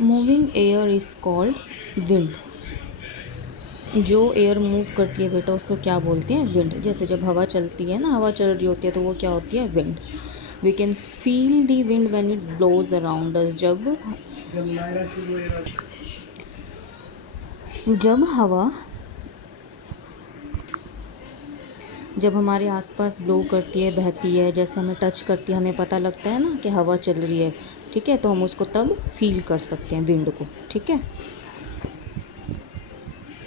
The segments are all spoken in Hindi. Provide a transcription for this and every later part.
Moving air is called wind. जो एयर मूव करती है बेटा उसको क्या बोलते हैं? विंड। जैसे जब हवा चलती है ना, हवा चल रही होती है तो वो क्या होती है? Wind. We can feel the wind when it blows around us. जब हमारे आसपास ब्लो करती है, बहती है, जैसे हमें टच करती है, हमें पता लगता है ना कि हवा चल रही है, ठीक है, तो हम उसको तब फील कर सकते हैं, विंड को, ठीक है।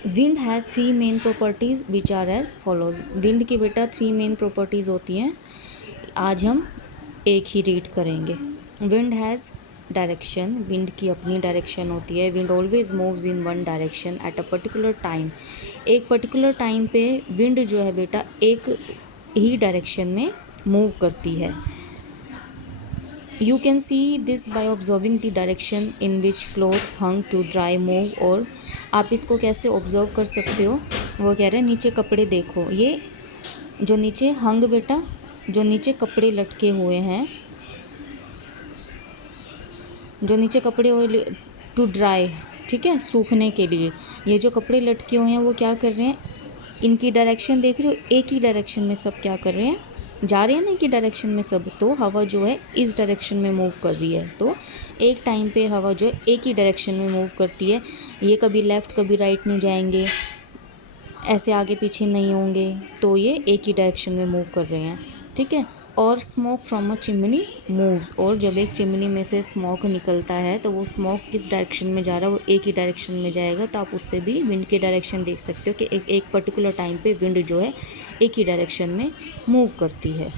Wind has 3 main properties which are as follows. Wind की बेटा 3 मेन प्रॉपर्टीज़ होती हैं, आज हम एक ही रीड करेंगे। Wind has direction. विंड की अपनी डायरेक्शन होती है। Wind always moves in one direction at a particular time. एक पर्टिकुलर टाइम पे विंड जो है बेटा एक ही डायरेक्शन में मूव करती है। You can see this by observing the direction in which clothes hung to dry move. और आप इसको कैसे ऑब्जर्व कर सकते हो? वो कह रहे हैं नीचे कपड़े देखो, ये जो नीचे हंग बेटा, जो नीचे कपड़े लटके हुए हैं, जो नीचे कपड़े टू ड्राई, ठीक है, सूखने के लिए, ये जो कपड़े लटके हुए हैं वो क्या कर रहे हैं? इनकी डायरेक्शन देख रहे हो, एक ही डायरेक्शन में सब क्या कर रहे हैं? जा रहे हैं ना, एक ही डायरेक्शन में सब। तो हवा जो है इस डायरेक्शन में मूव कर रही है, तो एक टाइम पे हवा जो है एक ही डायरेक्शन में मूव करती है। ये कभी लेफ़्ट कभी राइट नहीं जाएंगे, ऐसे आगे पीछे नहीं होंगे, तो ये एक ही डायरेक्शन में मूव कर रहे हैं, ठीक है। और smoke from a chimney moves. और जब एक चिमनी में से स्मोक निकलता है तो वो स्मोक किस डायरेक्शन में जा रहा है? वो एक ही डायरेक्शन में जाएगा। तो आप उससे भी विंड की डायरेक्शन देख सकते हो कि एक पर्टिकुलर टाइम पे विंड जो है एक ही डायरेक्शन में मूव करती है।